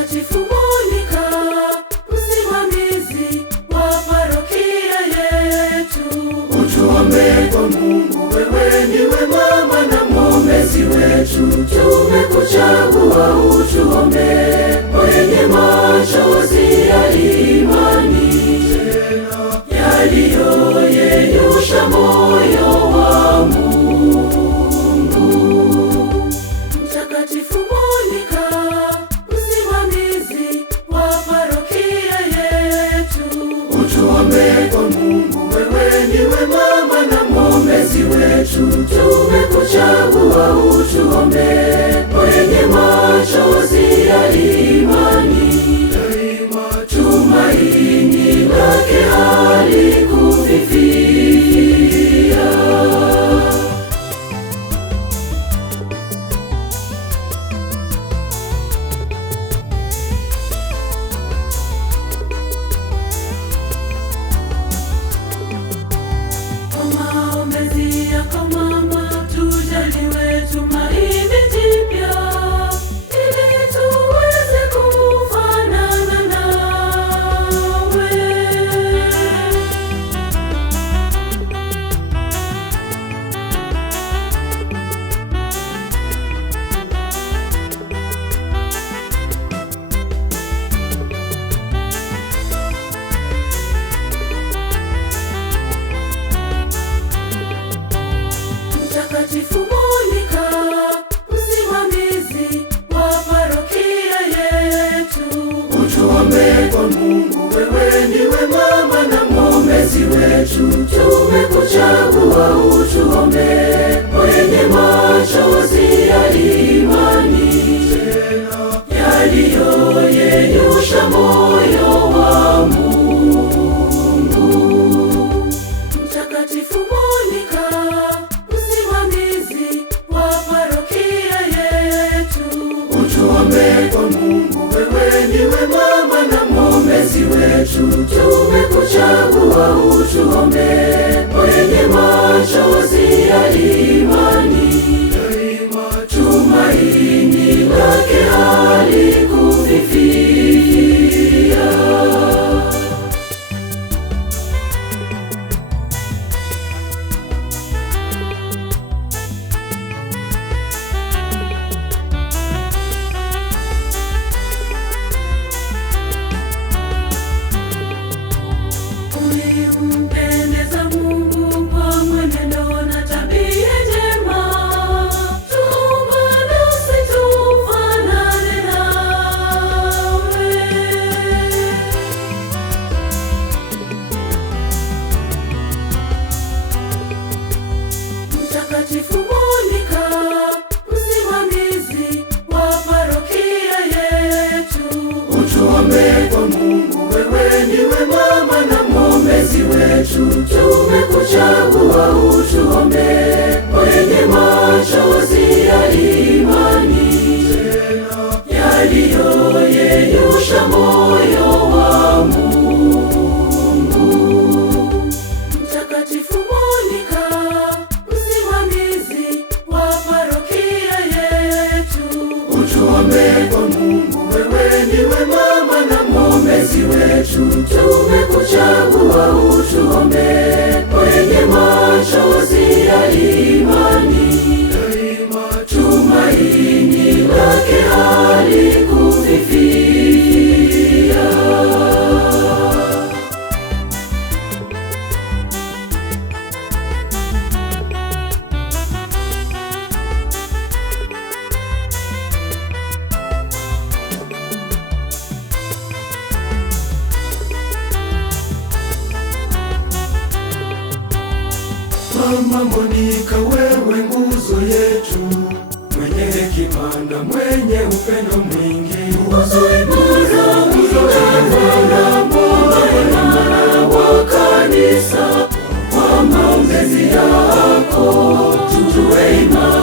Mtakatifu Monica, msimamizi wa parokia yetu, utuombee kwa Mungu. Wewe ndiwe mama na mwombezi wetu, tumekuchagua utuombee kwenye machozi ya imani yaliyoyeyusha moyo wa Mungu. Mtakatifu Monica, msimamizi wa parokia yetu, utuombee kwa Mungu. Wewe ndiwe mama na mwombezi wetu, tumekuchagua utuombee kwenye machozi ya imani tumaini lake halikufifia. Kwa maombezi yako mama, tujaliwe tumaini jipya ili tuweze kufanana nawe. Mtakatifu Monica, msimamizi wa parokia yetu, utuombee kwa Mungu. Wewe ndiwe mama na mwombezi wetu, tumekuchagua utuombee kwenye machozi ya imani yaliyoyeyusha moyo wa Mungu. Mtakatifu Monica, msimamizi wa parokia yetu, utuombee kwa Mungu. Wewe ndiwe mama na mwombezi wetu, tumekuchagua utuombee kwenye machozi ya imani tumaini lake halikufifia. Ulimpendeza Mungu kwa mwenendo na tabia njema, tuomba nasi tufanane nawe. Mtakatifu Monica, msimamizi wa parokia yetu, utuombee kwa Mungu. Wewe ndiwe mama na mwombezi wetu, tumekuchagua utuombee kwenye machozi ya imani yaliyoyeyusha moyo wa Mungu. Mtakatifu Monica, msimamizi wa parokia yetu, utuombee kwa Mungu. Wewe ndiwe mama na mwombezi wetu, tumekuchagua utuombee kwenye machozi ya imani tumaini lake halikufifia. Mama Monica, wewe nguzo yetu, mwenye hekima na mwenye upendo mwingi, nguzo imara wa kanisa. Kwa maombezi yako tutue imani